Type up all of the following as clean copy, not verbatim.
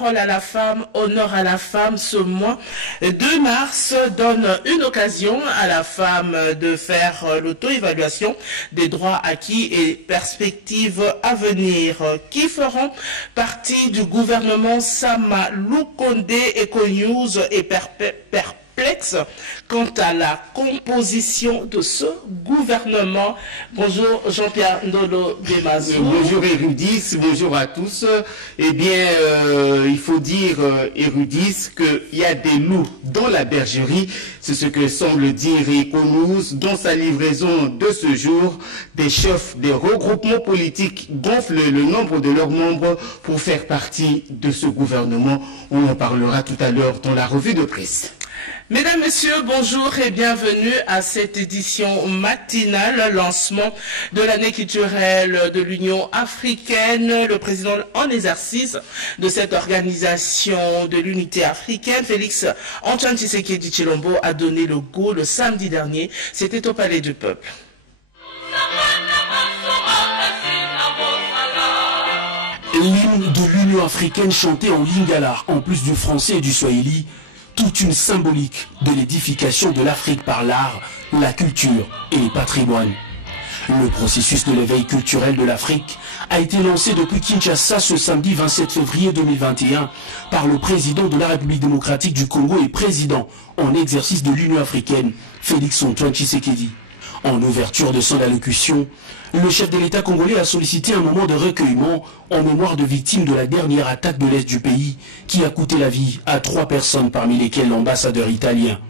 Parole à la femme, honneur à la femme, ce mois 2 mars donne une occasion à la femme de faire l'auto-évaluation des droits acquis et perspectives à venir qui feront partie du gouvernement Sama Lukonde Econews et perplexe quant à la composition de ce gouvernement. Bonjour Jean-Pierre Ndolo Demazou. Bonjour Érudis, bonjour à tous. Eh bien, il faut dire, Érudis, qu'il y a des loups dans la bergerie. C'est ce que semble dire Econews dans sa livraison de ce jour. Des chefs des regroupements politiques gonflent le nombre de leurs membres pour faire partie de ce gouvernement. On en parlera tout à l'heure dans la revue de presse. Mesdames, Messieurs, bonjour et bienvenue à cette édition matinale, lancement de l'année culturelle de l'Union africaine. Le président en exercice de cette organisation de l'unité africaine, Félix Antoine Tshisekedi Tshilombo, a donné le go le samedi dernier. C'était au Palais du Peuple. L'hymne de l'Union africaine chanté en lingala, en plus du français et du swahili, toute une symbolique de l'édification de l'Afrique par l'art, la culture et le patrimoine. Le processus de l'éveil culturel de l'Afrique a été lancé depuis Kinshasa ce samedi 27 février 2021 par le président de la République démocratique du Congo et président en exercice de l'Union africaine, Félix Antoine Tshisekedi. En ouverture de son allocution, le chef de l'État congolais a sollicité un moment de recueillement en mémoire de victimes de la dernière attaque de l'Est du pays qui a coûté la vie à 3 personnes parmi lesquelles l'ambassadeur italien.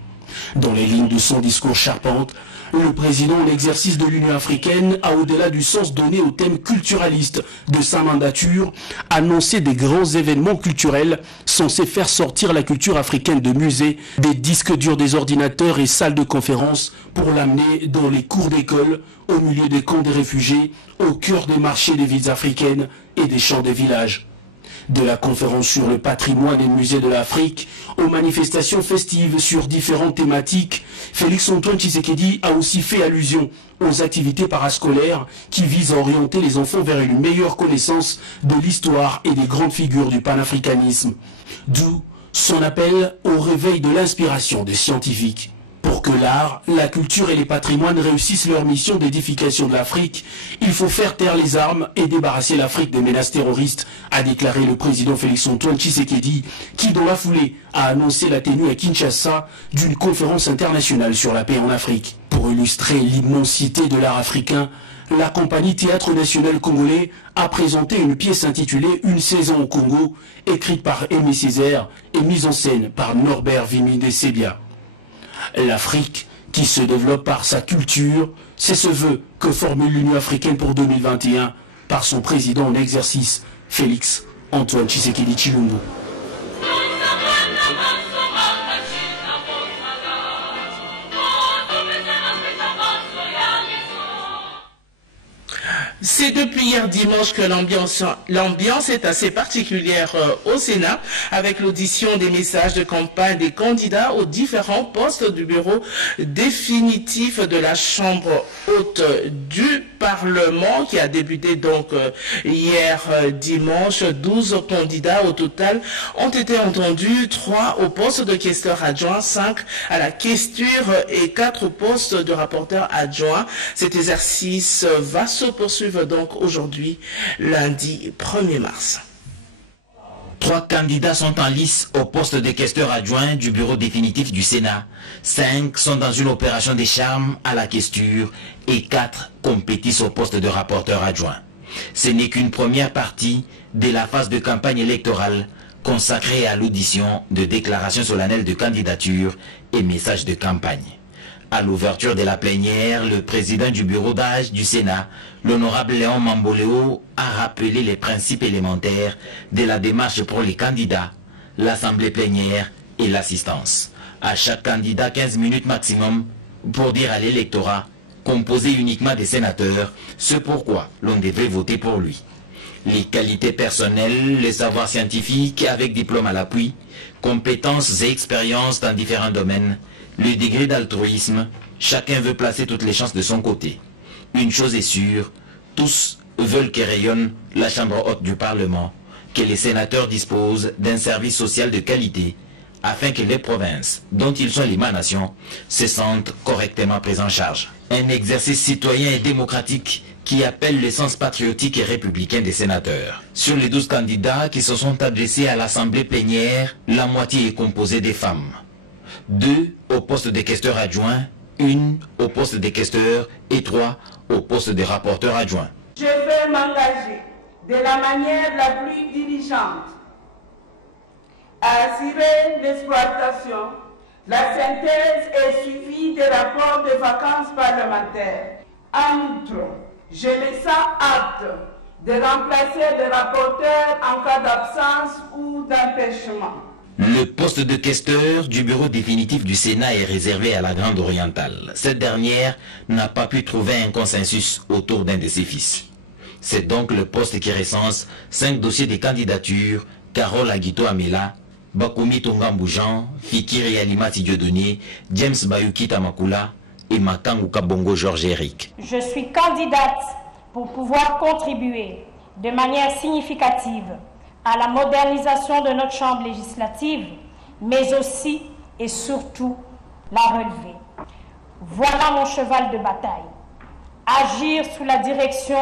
Dans les lignes de son discours charpente, le président en exercice de l'Union africaine a, au-delà du sens donné au thème culturaliste de sa mandature, annoncé des grands événements culturels censés faire sortir la culture africaine de musées, des disques durs, des ordinateurs et salles de conférences pour l'amener dans les cours d'école, au milieu des camps des réfugiés, au cœur des marchés des villes africaines et des champs des villages. De la conférence sur le patrimoine et le musée de l'Afrique aux manifestations festives sur différentes thématiques, Félix Antoine Tshisekedi a aussi fait allusion aux activités parascolaires qui visent à orienter les enfants vers une meilleure connaissance de l'histoire et des grandes figures du panafricanisme. D'où son appel au réveil de l'inspiration des scientifiques. Pour que l'art, la culture et les patrimoines réussissent leur mission d'édification de l'Afrique, il faut faire taire les armes et débarrasser l'Afrique des menaces terroristes, a déclaré le président Félix Antoine Tshisekedi, qui dans la foulée a annoncé la tenue à Kinshasa d'une conférence internationale sur la paix en Afrique. Pour illustrer l'immensité de l'art africain, la compagnie Théâtre National Congolais a présenté une pièce intitulée « Une saison au Congo », écrite par Aimé Césaire et mise en scène par Norbert Viminde Sebia. L'Afrique, qui se développe par sa culture, c'est ce vœu que formule l'Union africaine pour 2021 par son président en exercice, Félix Antoine Tshisekedi Tshilombo. C'est depuis hier dimanche que l'ambiance est assez particulière au Sénat, avec l'audition des messages de campagne des candidats aux différents postes du bureau définitif de la Chambre haute du Parlement, qui a débuté donc hier dimanche. 12 candidats au total ont été entendus, 3 au poste de questeur adjoint, 5 à la questure et 4 au poste de rapporteur adjoint. Cet exercice va se poursuivre donc aujourd'hui, lundi 1er mars. 3 candidats sont en lice au poste de questeur adjoint du bureau définitif du Sénat. 5 sont dans une opération des charmes à la questure et 4 compétissent au poste de rapporteur adjoint. Ce n'est qu'une première partie de la phase de campagne électorale consacrée à l'audition de déclarations solennelles de candidature et messages de campagne. À l'ouverture de la plénière, le président du bureau d'âge du Sénat, l'honorable Léon Mamboléo, a rappelé les principes élémentaires de la démarche pour les candidats, l'assemblée plénière et l'assistance. À chaque candidat, 15 minutes maximum pour dire à l'électorat, composé uniquement des sénateurs, ce pourquoi l'on devrait voter pour lui. Les qualités personnelles, les savoirs scientifiques avec diplôme à l'appui, compétences et expériences dans différents domaines, le degré d'altruisme, chacun veut placer toutes les chances de son côté. Une chose est sûre, tous veulent que rayonne la Chambre haute du Parlement, que les sénateurs disposent d'un service social de qualité afin que les provinces dont ils sont l'émanation se sentent correctement prises en charge. Un exercice citoyen et démocratique qui appelle le sens patriotique et républicain des sénateurs. Sur les 12 candidats qui se sont adressés à l'Assemblée plénière, la moitié est composée des femmes. 2 au poste de questeur adjoint, 1 au poste de questeur et 3 au poste de rapporteur adjoint. Je vais m'engager de la manière la plus diligente à assurer l'exploitation, la synthèse et suivi des rapports de vacances parlementaires. En outre, je me sens apte de remplacer le rapporteur en cas d'absence ou d'empêchement. Le poste de questeur du bureau définitif du Sénat est réservé à la Grande Orientale. Cette dernière n'a pas pu trouver un consensus autour d'un de ses fils. C'est donc le poste qui recense 5 dossiers de candidature: Carole Aguito Amela, Bakumi Tongambu Jean, Fikiri Alimati Dieudonné, James Bayuki Tamakula et Makangu Kabongo Georges Eric. Je suis candidate pour pouvoir contribuer de manière significative à la modernisation de notre chambre législative, mais aussi et surtout la relever. Voilà mon cheval de bataille. Agir sous la direction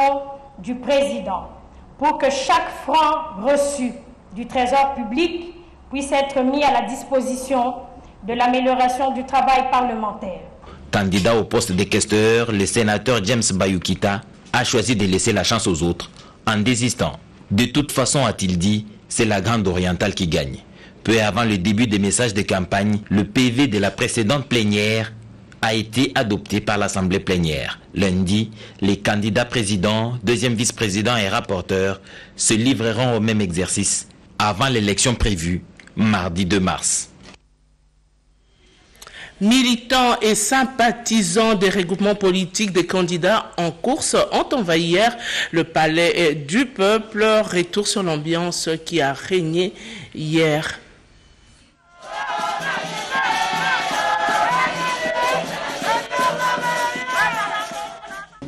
du président pour que chaque franc reçu du trésor public puisse être mis à la disposition de l'amélioration du travail parlementaire. Candidat au poste de questeur, le sénateur James Bayukita a choisi de laisser la chance aux autres en désistant. De toute façon, a-t-il dit, c'est la Grande Orientale qui gagne. Peu avant le début des messages de campagne, le PV de la précédente plénière a été adopté par l'Assemblée plénière. Lundi, les candidats présidents, deuxième vice-président et rapporteurs se livreront au même exercice avant l'élection prévue mardi 2 mars. Militants et sympathisants des regroupements politiques des candidats en course ont envahi hier le palais du peuple. Retour sur l'ambiance qui a régné hier.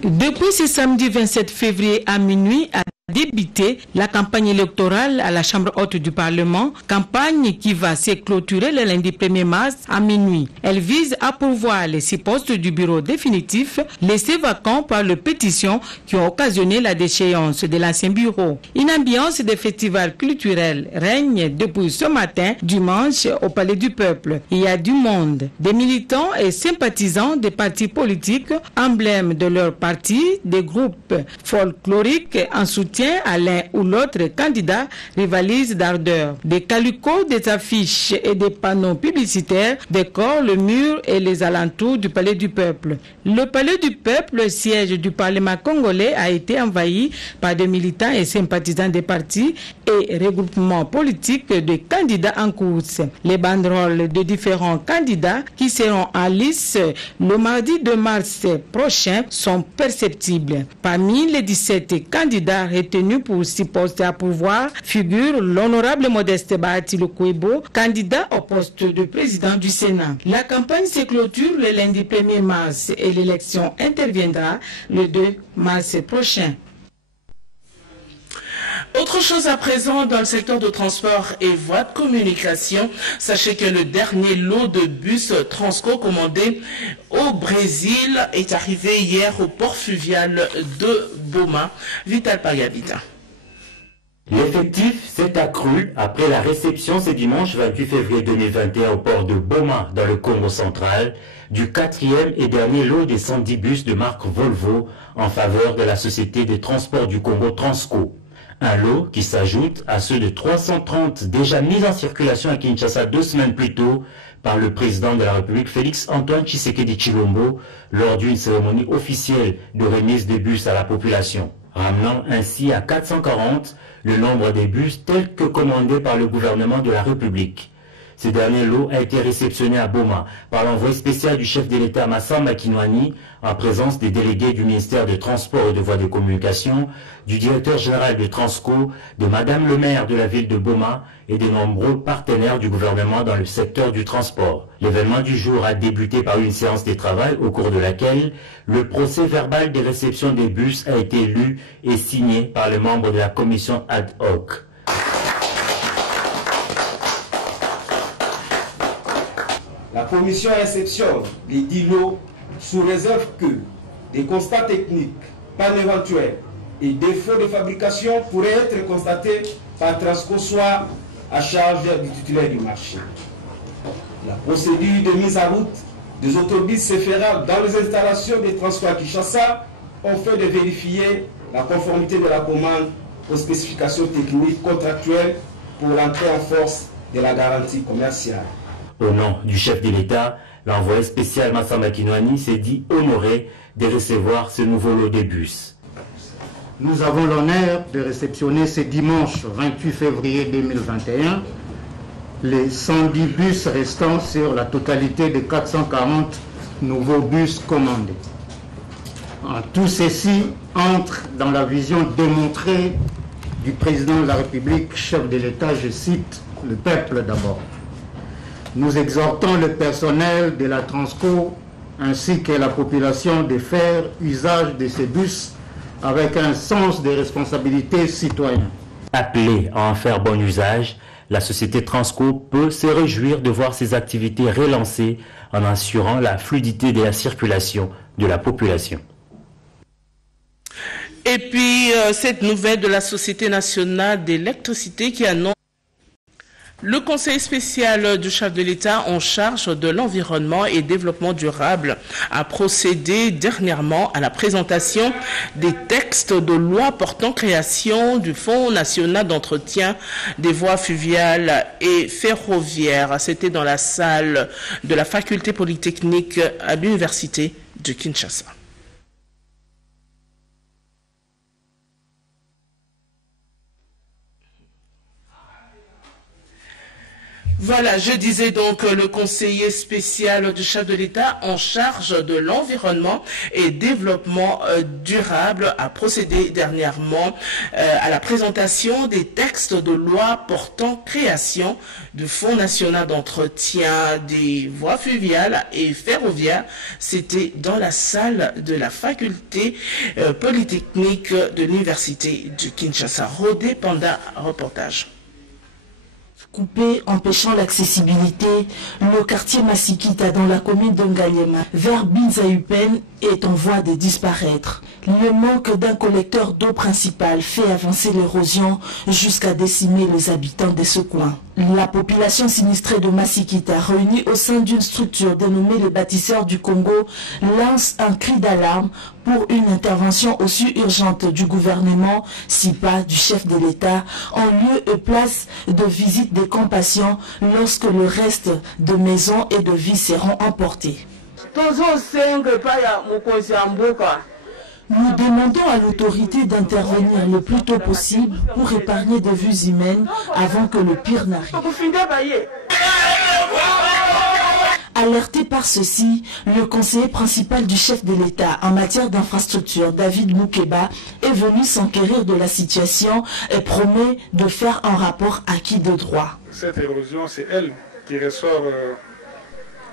Depuis ce samedi 27 février à minuit a débuté la campagne électorale à la Chambre haute du Parlement, campagne qui va se clôturer le lundi 1er mars à minuit. Elle vise à pourvoir les 6 postes du bureau définitif laissés vacants par les pétitions qui ont occasionné la déchéance de l'ancien bureau. Une ambiance de festival culturel règne depuis ce matin, dimanche, au Palais du Peuple. Il y a du monde, des militants et sympathisants des partis politiques, emblèmes de leur parti, des groupes folkloriques en soutien à l'un ou l'autre candidat rivalisent d'ardeur. Des calicots, des affiches et des panneaux publicitaires décorent le mur et les alentours du Palais du Peuple. Le Palais du Peuple, le siège du Parlement congolais, a été envahi par des militants et sympathisants des partis et regroupements politiques de candidats en course. Les banderoles de différents candidats qui seront en lice le mardi 2 mars prochain sont perceptibles. Parmi les 17 candidats retenu pour 6 postes à pouvoir figure l'honorable Modeste Bahati Lukwebo, candidat au poste de président du Sénat. La campagne se clôture le lundi 1er mars et l'élection interviendra le 2 mars prochain. Autre chose à présent dans le secteur de transport et voies de communication, sachez que le dernier lot de bus Transco commandé au Brésil est arrivé hier au port fluvial de Boma. Vital Pagavita. L'effectif s'est accru après la réception ce dimanche 28 février 2021 au port de Boma dans le Congo central du 4e et dernier lot des 110 bus de marque Volvo en faveur de la société de transport du Congo Transco. Un lot qui s'ajoute à ceux de 330 déjà mis en circulation à Kinshasa 2 semaines plus tôt par le président de la République Félix-Antoine Tshisekedi Tshilombo lors d'une cérémonie officielle de remise des bus à la population, ramenant ainsi à 440 le nombre des bus tels que commandés par le gouvernement de la République. Ce dernier lot a été réceptionné à Boma par l'envoyé spécial du chef de l'État Massamba Kinwani en présence des délégués du ministère des Transports et de Voies de Communication, du directeur général de Transco, de Madame le maire de la ville de Boma et de nombreux partenaires du gouvernement dans le secteur du transport. L'événement du jour a débuté par une séance de travail au cours de laquelle le procès verbal des réceptions des bus a été lu et signé par les membres de la commission ad hoc. La commission réceptionne les 10 lots sous réserve que des constats techniques, panne éventuelle et défauts de fabrication pourraient être constatés par Transco, soit à charge du titulaire du marché. La procédure de mise en route des autobus se fera dans les installations des transports à Kinshasa, ont fait de vérifier la conformité de la commande aux spécifications techniques contractuelles pour l'entrée en force de la garantie commerciale. Au nom du chef de l'État, l'envoyé spécial Massamba Kinwani s'est dit honoré de recevoir ce nouveau lot de bus. Nous avons l'honneur de réceptionner ce dimanche 28 février 2021 les 110 bus restants sur la totalité de 440 nouveaux bus commandés. Tout ceci entre dans la vision démontrée du président de la République, chef de l'État, je cite, le peuple d'abord. Nous exhortons le personnel de la Transco ainsi que la population de faire usage de ces bus avec un sens de responsabilité citoyenne. Appelée à en faire bon usage, la société Transco peut se réjouir de voir ses activités relancées en assurant la fluidité de la circulation de la population. Et puis, cette nouvelle de la Société nationale d'électricité qui annonce le Conseil spécial du chef de l'État en charge de l'environnement et développement durable a procédé dernièrement à la présentation des textes de loi portant création du Fonds national d'entretien des voies fluviales et ferroviaires. C'était dans la salle de la faculté polytechnique à l'université de Kinshasa. Voilà, je disais donc le conseiller spécial du chef de l'État en charge de l'environnement et développement durable a procédé dernièrement à la présentation des textes de loi portant création du Fonds national d'entretien des voies fluviales et ferroviaires. C'était dans la salle de la faculté polytechnique de l'université du Kinshasa. Rodé Panda, reportage. Coupé, empêchant l'accessibilité, le quartier Masikita dans la commune de Ngaliema vers Binzahupen est en voie de disparaître. Le manque d'un collecteur d'eau principal fait avancer l'érosion jusqu'à décimer les habitants de ce coin. La population sinistrée de Masikita, réunie au sein d'une structure dénommée les bâtisseurs du Congo, lance un cri d'alarme pour une intervention aussi urgente du gouvernement, si pas du chef de l'État, en lieu et place de visite des compassions lorsque le reste de maisons et de vies seront emportés. Nous demandons à l'autorité d'intervenir le plus tôt possible pour épargner des vies humaines avant que le pire n'arrive. Alerté par ceci, le conseiller principal du chef de l'État en matière d'infrastructure, David Moukeba, est venu s'enquérir de la situation et promet de faire un rapport acquis de droit. Cette érosion, c'est elle qui ressort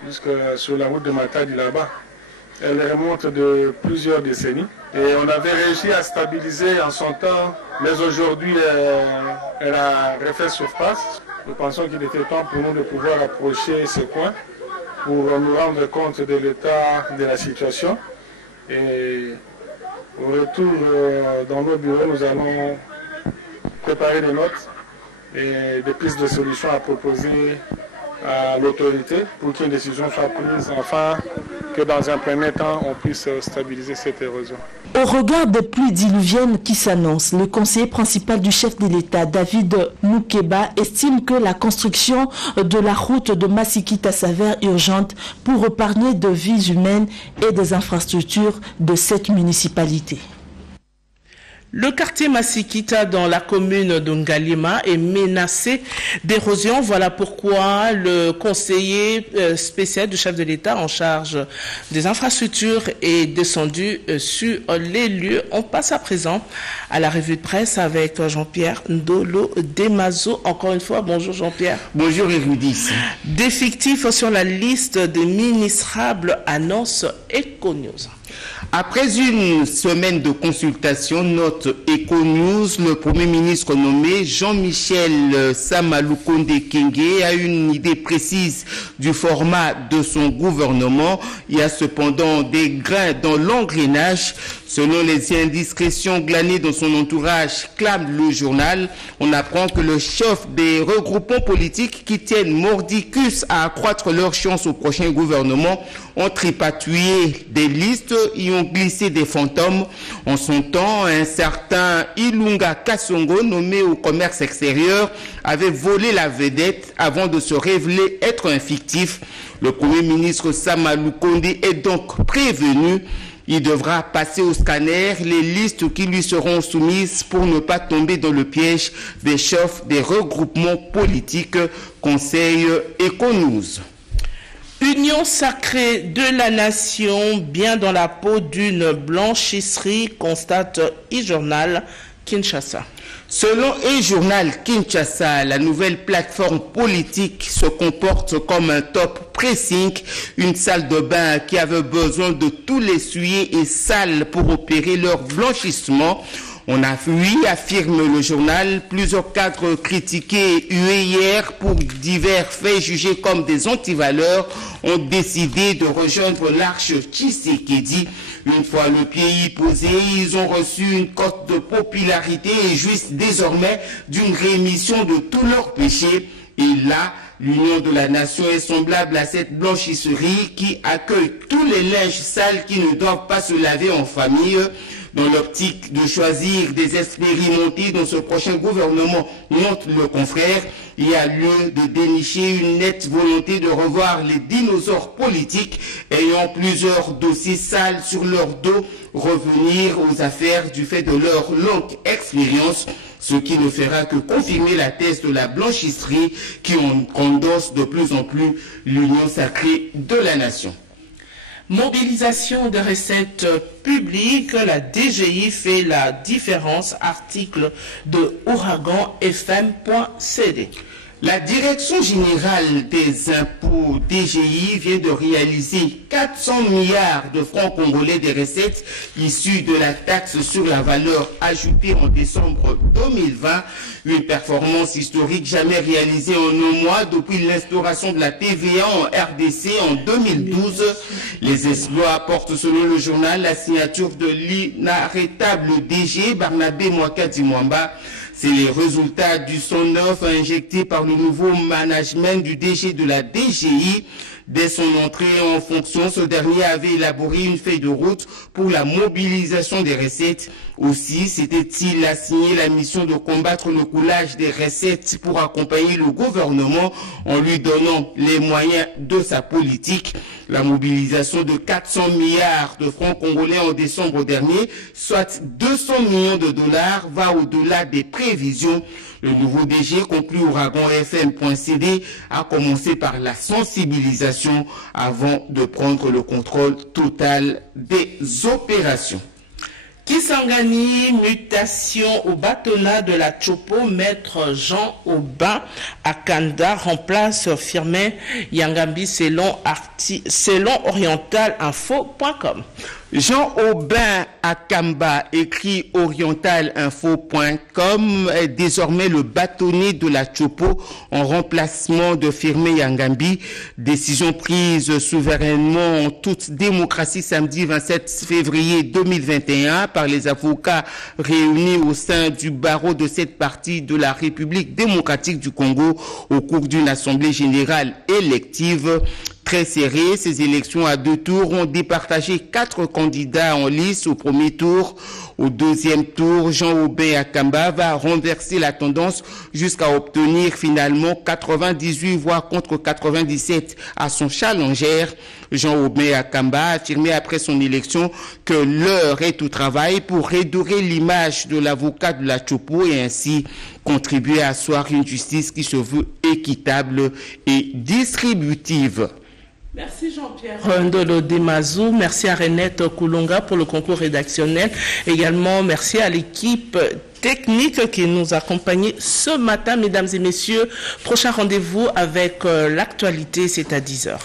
jusque sur la route de Matadi là-bas. Elle remonte de plusieurs décennies et on avait réussi à stabiliser en son temps, mais aujourd'hui elle a refait surface. Nous pensons qu'il était temps pour nous de pouvoir approcher ce coin pour nous rendre compte de l'état de la situation. Et au retour dans nos bureaux, nous allons préparer des notes et des pistes de solutions à proposer à l'autorité pour qu'une décision soit prise, enfin que dans un premier temps on puisse stabiliser cette érosion. Au regard des pluies diluviennes qui s'annoncent, le conseiller principal du chef de l'État, David Moukeba, estime que la construction de la route de Masikita s'avère urgente pour épargner de vies humaines et des infrastructures de cette municipalité. Le quartier Masikita dans la commune de Ngaliema est menacé d'érosion. Voilà pourquoi le conseiller spécial du chef de l'État en charge des infrastructures est descendu sur les lieux. On passe à présent à la revue de presse avec Jean-Pierre Ndolo Demazo. Encore une fois, bonjour Jean-Pierre. Bonjour Érudis. Des fictifs sur la liste des ministrables, annonce Econews. Après une semaine de consultation, notre note Econews, le Premier ministre nommé Jean-Michel Sama Lukonde Kyenge a une idée précise du format de son gouvernement. Il y a cependant des grains dans l'engrenage. Selon les indiscrétions glanées dans son entourage, clame le journal, on apprend que le chef des regroupements politiques qui tiennent mordicus à accroître leurs chances au prochain gouvernement ont tripatouillé des listes, y ont glissé des fantômes. En son temps, un certain Ilunga Kasongo, nommé au commerce extérieur, avait volé la vedette avant de se révéler être un fictif. Le Premier ministre Sama Lukonde est donc prévenu. Il devra passer au scanner les listes qui lui seront soumises pour ne pas tomber dans le piège des chefs des regroupements politiques, conseil Econews. Union sacrée de la nation, bien dans la peau d'une blanchisserie, constate e-journal Kinshasa. Selon e-journal Kinshasa, la nouvelle plateforme politique se comporte comme un top pressing, une salle de bain qui avait besoin de tous les souillés et sales pour opérer leur blanchissement. On a fui, affirme le journal, plusieurs cadres critiqués hier pour divers faits jugés comme des antivaleurs ont décidé de rejoindre l'arche Tshisekedi. Une fois le pied posé, ils ont reçu une cote de popularité et jouissent désormais d'une rémission de tous leurs péchés. Et là, l'Union de la Nation est semblable à cette blanchisserie qui accueille tous les linges sales qui ne doivent pas se laver en famille. Dans l'optique de choisir des expérimentés dans ce prochain gouvernement, note le confrère, il y a lieu de dénicher une nette volonté de revoir les dinosaures politiques ayant plusieurs dossiers sales sur leur dos, revenir aux affaires du fait de leur longue expérience, ce qui ne fera que confirmer la thèse de la blanchisserie qui endosse de plus en plus l'union sacrée de la nation. Mobilisation des recettes publiques, la DGI fait la différence, article de ouraganfm.cd. La Direction générale des impôts DGI vient de réaliser 400 milliards de francs congolais des recettes issues de la taxe sur la valeur ajoutée en décembre 2020, une performance historique jamais réalisée en un mois depuis l'instauration de la TVA en RDC en 2012. Les exploits portent selon le journal la signature de l'inarrêtable DG Barnabé Mwakadi Mwamba. C'est les résultats du son neuf injecté par le nouveau management du DG de la DGI. Dès son entrée en fonction, ce dernier avait élaboré une feuille de route pour la mobilisation des recettes. Aussi, s'était-il assigné la mission de combattre le coulage des recettes pour accompagner le gouvernement en lui donnant les moyens de sa politique. La mobilisation de 400 milliards de francs congolais en décembre dernier, soit 200 millions de dollars, va au-delà des prévisions. Le nouveau DG, conclut ouraganfm.cd, a commencé par la sensibilisation avant de prendre le contrôle total des opérations. Kisangani, mutation au bâtonnat de la Chopo, maître Jean Aubin Akanda remplace Firmin Yangambi selon orientalinfo.com. Jean Aubin Akamba, écrit orientalinfo.com, est désormais le bâtonnier de la Chopo en remplacement de Firmin Yangambi. Décision prise souverainement en toute démocratie samedi 27 février 2021 par les avocats réunis au sein du barreau de cette partie de la République démocratique du Congo au cours d'une assemblée générale élective. Très serré, ces élections à deux tours ont départagé 4 candidats en lice au premier tour. Au deuxième tour, Jean Aubin Akamba va renverser la tendance jusqu'à obtenir finalement 98 voix contre 97 à son challenger. Jean Aubin Akamba a affirmé après son élection que l'heure est au travail pour redorer l'image de l'avocat de la Chopo et ainsi contribuer à asseoir une justice qui se veut équitable et distributive. Merci Jean-Pierre Ndolo Demazou, merci à Renette Koulonga pour le concours rédactionnel. Également, merci à l'équipe technique qui nous accompagnait ce matin, mesdames et messieurs. Prochain rendez-vous avec l'actualité, c'est à 10h.